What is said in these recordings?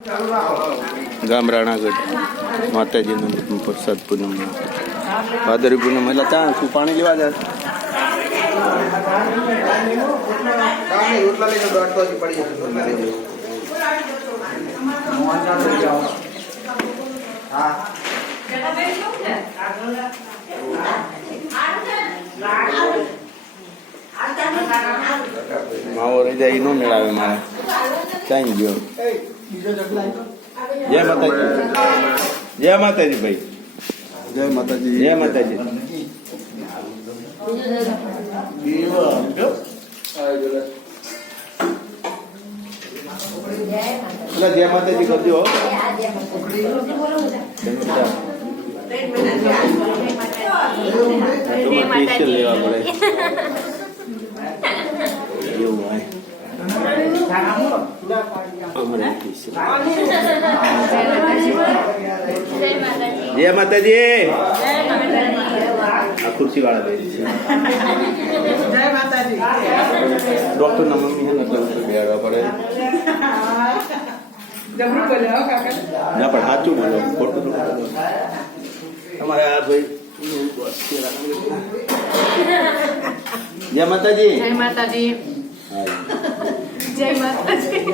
ગામ રાણાગઢ માતાજીનો પ્રસાદ પૂનમ ભાદરવી પૂનમ એટલે ત્યાં શું પાણી લેવા જાય માવો રહી જાય એ ન મેળાવે મારે ક્યાંય ગયો જય માતાજી જય માતાજી ભાઈ જય માતાજી જય માતાજી જય માતાજી કરજો સ્પેશિયલ લેવા પડે એવું હોય જય માતાજી આ ખુરશી વાળા ભાઈ છે જય માતાજી ડોક્ટર ના મમ્મી છે ને બેહાડવા પડે જબરું બોલ્યો કાકા ના પણ સાચું બોલો ખોટું અમારે આ ભાઈ જય માતાજી જય માતાજી જય માતાજી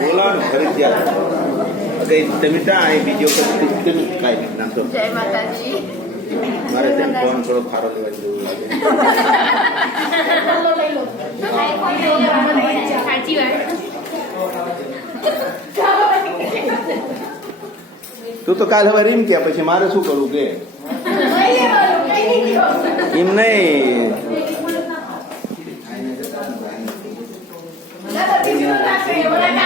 બોલાવો ફરજિયાત કઈ તમે ત્યાં બીજો કઈ નામ તો જય માતાજી મારે ત્યાં ફોન થોડો ખારો લેવા જેવું લાગે સાચી વાત તું તો કાલ હવે રીમ કે પછી મારે શું કરવું કે એમ નહીં ના